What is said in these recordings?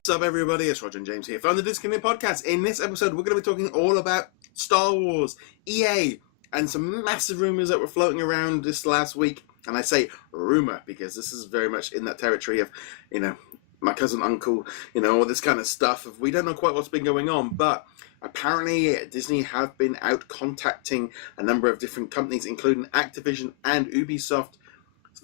What's up, everybody? It's Roger and James here from the DisKingdom podcast. In this episode, we're going to be talking all about Star Wars, EA, and some massive rumors that were floating around this last week. And I say rumor because this is very much in that territory of, my cousin, uncle, all this kind of stuff. We don't know quite what's been going on, but apparently Disney have been out contacting a number of different companies, including Activision and Ubisoft,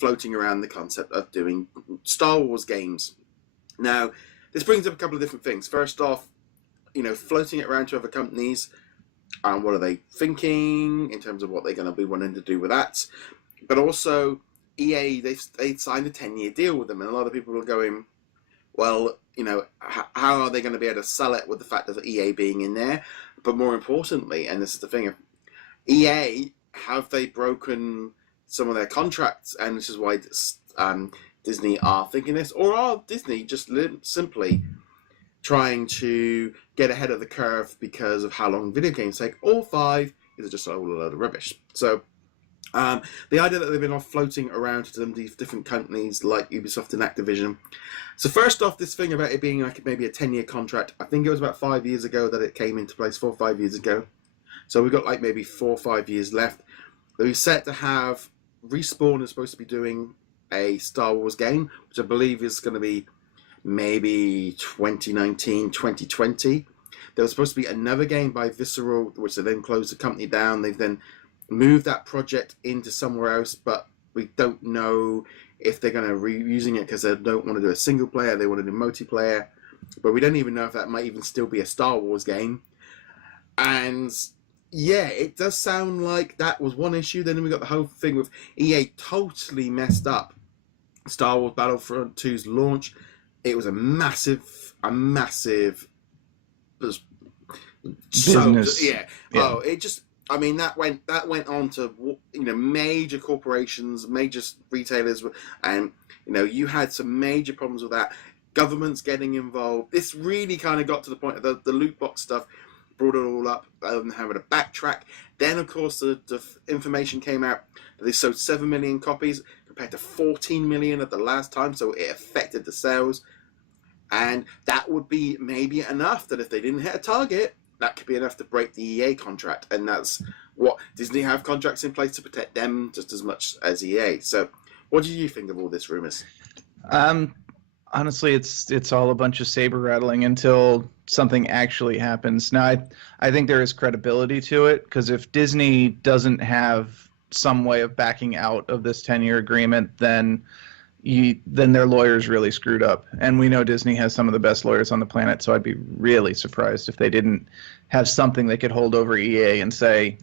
floating around the concept of doing Star Wars games. Now, this brings up a couple of different things. First off, floating it around to other companies. What are they thinking in terms of what they're going to be wanting to do with that? But also, EA, they've signed a 10-year deal with them, and a lot of people are going, well, how are they going to be able to sell it with the fact of EA being in there? But more importantly, and this is the thing, EA, have they broken some of their contracts? And this is why Disney are thinking this, or are Disney just simply trying to get ahead of the curve because of how long video games take, or 5 is just a whole load of rubbish? So the idea that they've been off floating around to some of these different companies like Ubisoft and Activision. So first off, this thing about it being like maybe a 10-year contract, I think it was about 5 years ago that it came into place, 4 or 5 years ago. So we've got like maybe 4 or 5 years left. We're set to have, Respawn is supposed to be doing a Star Wars game, which I believe is going to be maybe 2019, 2020. There was supposed to be another game by Visceral, which they then closed the company down. They've then moved that project into somewhere else, but we don't know if they're going to reusing it because they don't want to do a single player, they want to do multiplayer. But we don't even know if that might even still be a Star Wars game. And yeah, it does sound like that was one issue. Then we got the whole thing with EA totally messed up Star Wars Battlefront 2's launch. It was a massive business. Yeah. Oh, it just, that went on to major corporations, major retailers, and you had some major problems with that. Governments getting involved. This really kind of got to the point of the loot box stuff, brought it all up, having to backtrack. Then, of course, the information came out that they sold 7 million copies compared to 14 million at the last time, so it affected the sales. And that would be maybe enough that if they didn't hit a target, that could be enough to break the EA contract. And that's what Disney have contracts in place to protect them just as much as EA. So what do you think of all this rumors? Honestly, it's all a bunch of saber rattling until something actually happens. Now, I think there is credibility to it, because if Disney doesn't have some way of backing out of this 10-year agreement, then their lawyers really screwed up. And we know Disney has some of the best lawyers on the planet, so I'd be really surprised if they didn't have something they could hold over EA and say,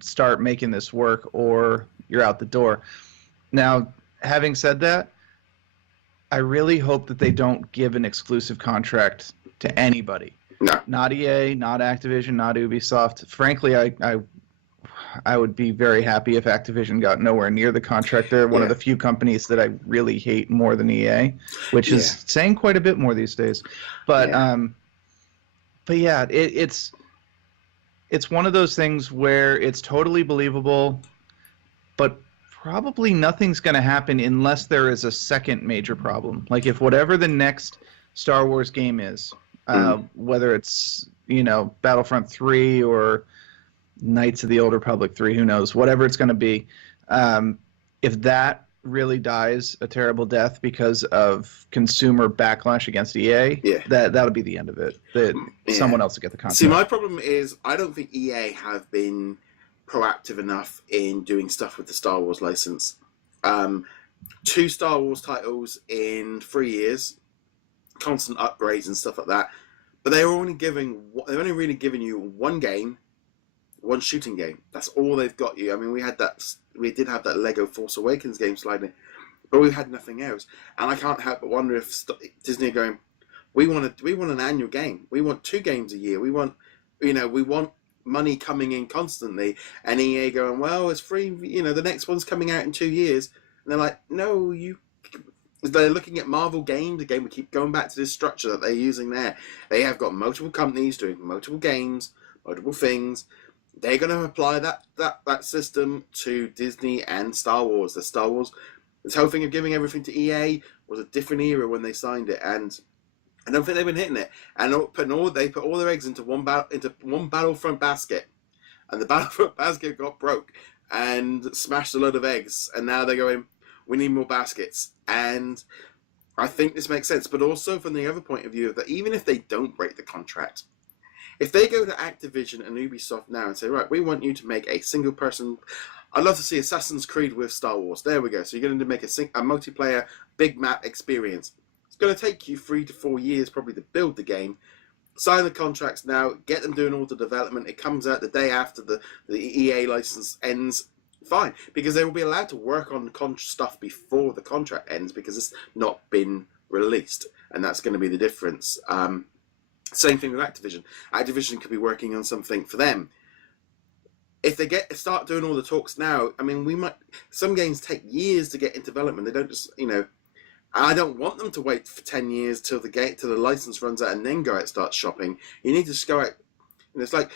start making this work or you're out the door. Now, having said that, I really hope that they don't give an exclusive contract to anybody. No. Not EA, not Activision, not Ubisoft. Frankly, I would be very happy if Activision got nowhere near the contract. They're one of the few companies that I really hate more than EA, which is saying quite a bit more these days. But it's one of those things where it's totally believable, but probably nothing's going to happen unless there is a second major problem. Like if whatever the next Star Wars game is, whether it's Battlefront 3 or Knights of the Old Republic 3, who knows, whatever it's going to be, if that really dies a terrible death because of consumer backlash against EA, that'll be the end of it. Someone else will get the contract. See, my problem is I don't think EA have been proactive enough in doing stuff with the Star Wars license. 2 Star Wars titles in 3 years, constant upgrades and stuff like that. But they've only really given you one game, one shooting game. That's all they've got you. I mean, we did have that Lego Force Awakens game sliding, but we had nothing else. And I can't help but wonder if Disney are going, we want an annual game. We want 2 games a year. We want money coming in constantly. And EA going, well, it's free. The next one's coming out in 2 years. And they're like, no, they're looking at Marvel games. Again, we keep going back to this structure that they're using there. They have got multiple companies doing multiple games, multiple things. They're going to apply that system to Disney and Star Wars. This whole thing of giving everything to EA was a different era when they signed it, and I don't think they've been hitting it, and they put all their eggs into one Battlefront basket, and the Battlefront basket got broke and smashed a load of eggs, and now they're going, we need more baskets. And I think this makes sense, but also from the other point of view that even if they don't break the contract, if they go to Activision and Ubisoft now and say, right, we want you to make a single person, I'd love to see Assassin's Creed with Star Wars. There we go. So you're going to make a multiplayer big map experience. It's going to take you 3 to 4 years probably to build the game. Sign the contracts now, get them doing all the development. It comes out the day after the EA license ends. Fine, because they will be allowed to work on stuff before the contract ends because it's not been released, and that's going to be the difference. Same thing with Activision. Activision could be working on something for them. If they start doing all the talks now, I mean, some games take years to get into development. They don't just, I don't want them to wait for 10 years till the license runs out and then go out and start shopping. You need to just go out. It's like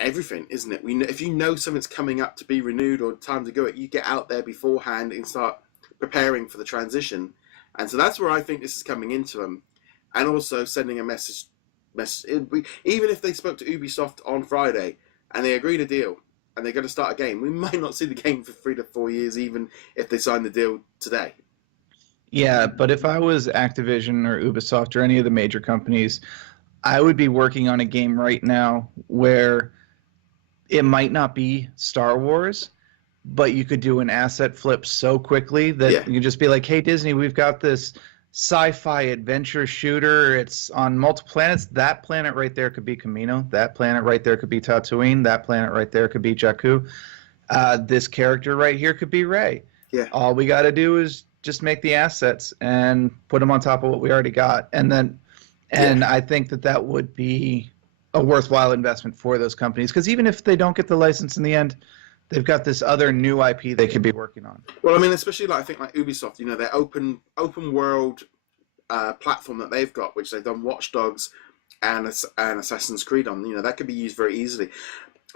everything, isn't it? If you know something's coming up to be renewed or time to go, you get out there beforehand and start preparing for the transition. And so that's where I think this is coming into them, and also sending a message. Even if they spoke to Ubisoft on Friday and they agreed a deal and they're going to start a game, we might not see the game for 3 to 4 years, even if they sign the deal today. Yeah, but if I was Activision or Ubisoft or any of the major companies, I would be working on a game right now where it might not be Star Wars, but you could do an asset flip so quickly that you could just be like, hey, Disney, we've got this sci-fi adventure shooter. It's on multiple planets. That planet right there could be Kamino. That planet right there could be Tatooine. That planet right there could be Jakku. This character right here could be Rey. Yeah. All we got to do is just make the assets and put them on top of what we already got. And I think that would be a worthwhile investment for those companies, because even if they don't get the license in the end, they've got this other new IP they could be working on. Well, I mean, especially I think Ubisoft, their open world platform that they've got, which they've done Watch Dogs and Assassin's Creed on, that could be used very easily.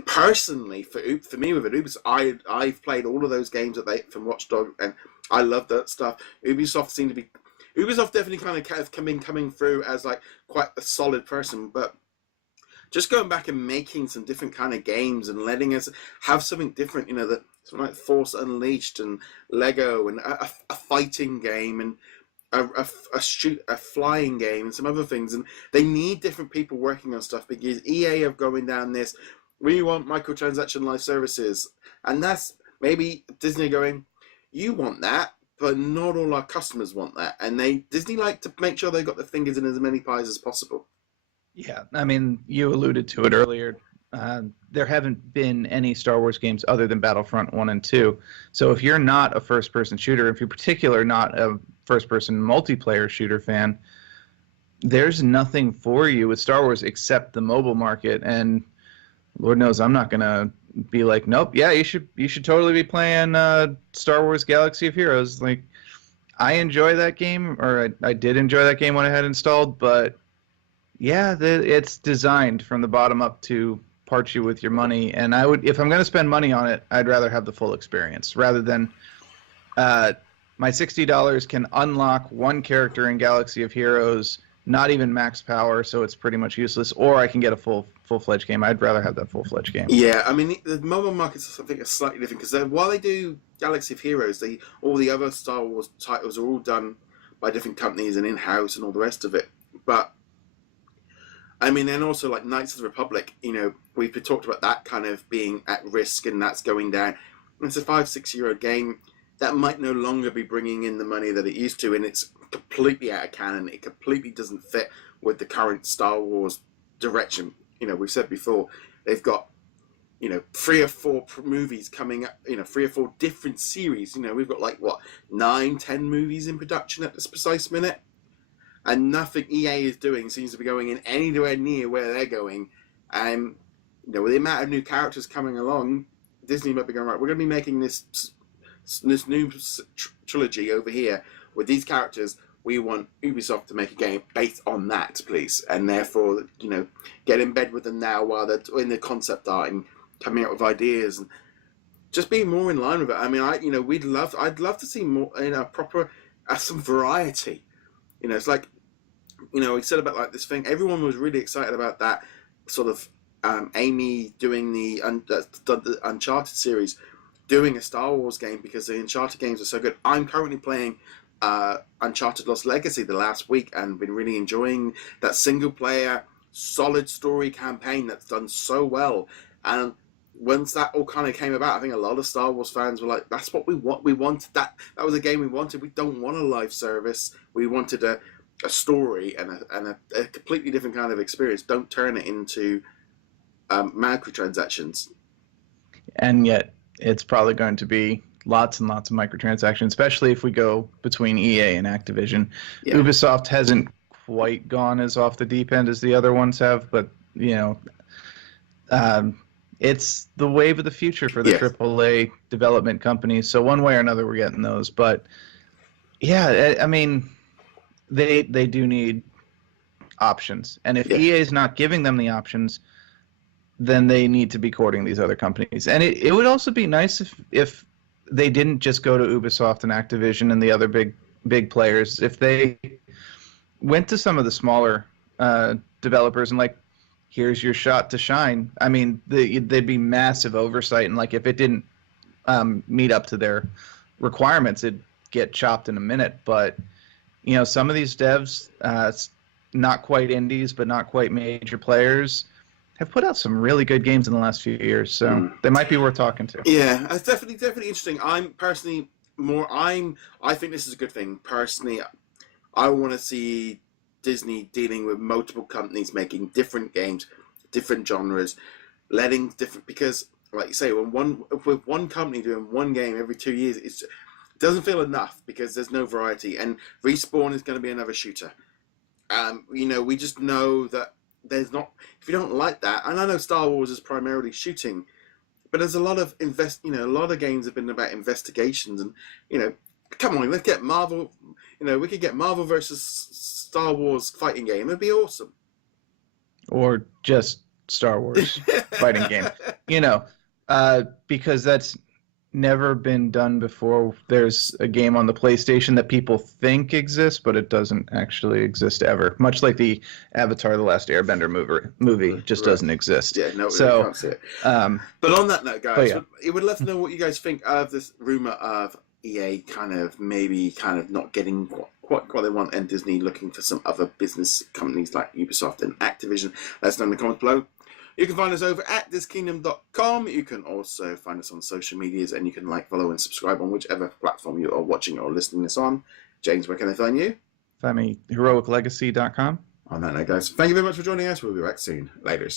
Personally, for me with Ubisoft, I've played all of those games from Watch Dogs, and I love that stuff. Ubisoft definitely kind of coming through as like quite a solid person, but just going back and making some different kind of games and letting us have something different, something like Force Unleashed and Lego and a fighting game and a flying game and some other things. And they need different people working on stuff because EA are going down this, we want microtransaction live services. And that's maybe Disney going, you want that, but not all our customers want that. And Disney like to make sure they've got their fingers in as many pies as possible. Yeah, I mean, you alluded to it earlier. There haven't been any Star Wars games other than Battlefront 1 and 2. So if you're not a first-person shooter, if you're particularly not a first-person multiplayer shooter fan, there's nothing for you with Star Wars except the mobile market. And Lord knows I'm not going to be like, nope, yeah, you should totally be playing Star Wars Galaxy of Heroes. Like, I enjoy that game, or I did enjoy that game when I had installed, but yeah, it's designed from the bottom up to part you with your money. And if I'm going to spend money on it, I'd rather have the full experience rather than my $60 can unlock one character in Galaxy of Heroes, not even max power, so it's pretty much useless, or I can get a full-fledged game. I'd rather have that full-fledged game. Yeah, I mean, the mobile markets, I think, are slightly different because while they do Galaxy of Heroes, all the other Star Wars titles are all done by different companies and in-house and all the rest of it. But I mean, then also like Knights of the Republic, we've talked about that kind of being at risk and that's going down. It's a 5-6 year old game that might no longer be bringing in the money that it used to, and it's completely out of canon. It completely doesn't fit with the current Star Wars direction. We've said before, they've got, 3 or 4 movies coming up, 3 or 4 different series. We've got 9-10 movies in production at this precise minute. And nothing EA is doing seems to be going in anywhere near where they're going. And, with the amount of new characters coming along, Disney might be going, right, we're going to be making this new trilogy over here with these characters. We want Ubisoft to make a game based on that, please. And therefore, get in bed with them now while they're in the concept art and coming up with ideas and just being more in line with it. I mean, I'd love to see more, proper, some variety. It's like he said about like this thing. Everyone was really excited about that sort of Amy doing the Uncharted series, doing a Star Wars game, because the Uncharted games are so good. I'm currently playing Uncharted Lost Legacy the last week and been really enjoying that single player solid story campaign that's done so well. And once that all kind of came about, I think a lot of Star Wars fans were like, that's what we want. We wanted that. That was a game we wanted. We don't want a live service. We wanted a story and a completely different kind of experience. Don't turn it into microtransactions. And yet it's probably going to be lots and lots of microtransactions, especially if we go between EA and Activision. Yeah. Ubisoft hasn't quite gone as off the deep end as the other ones have, but it's the wave of the future for the AAA development companies. So one way or another, we're getting those. But yeah, I mean, they do need options, and if EA is not giving them the options, then they need to be courting these other companies. And it would also be nice if they didn't just go to Ubisoft and Activision and the other big players. If they went to some of the smaller developers and like, here's your shot to shine. I mean, they'd be massive oversight, and like if it didn't meet up to their requirements, it'd get chopped in a minute. But some of these devs, not quite indies, but not quite major players, have put out some really good games in the last few years. So they might be worth talking to. Yeah, it's definitely interesting. I'm personally I think this is a good thing. Personally, I want to see Disney dealing with multiple companies making different games, different genres, because like you say, with one company doing one game every 2 years, it doesn't feel enough because there's no variety. And Respawn is going to be another shooter. We just know that there's not. If you don't like that, and I know Star Wars is primarily shooting, but there's a lot of a lot of games have been about investigations, and come on, let's get Marvel. We could get Marvel versus Star Wars fighting game. It'd be awesome. Or just Star Wars fighting game. Because that's never been done before. There's a game on the PlayStation that people think exists, but it doesn't actually exist ever. Much like the Avatar: The Last Airbender movie just doesn't exist. Yeah, no, so, can't see it. But on that note, guys, it would love to know what you guys think of this rumor of EA kind of not getting what they want, and Disney looking for some other business companies like Ubisoft and Activision. Let us know in the comments below. You can find us over at DisKingdom.com. You can also find us on social medias, and you can follow and subscribe on whichever platform you are watching or listening this on. James, where can they find you? Find me heroiclegacy.com. On that note, guys, thank you very much for joining us. We'll be back soon. Later.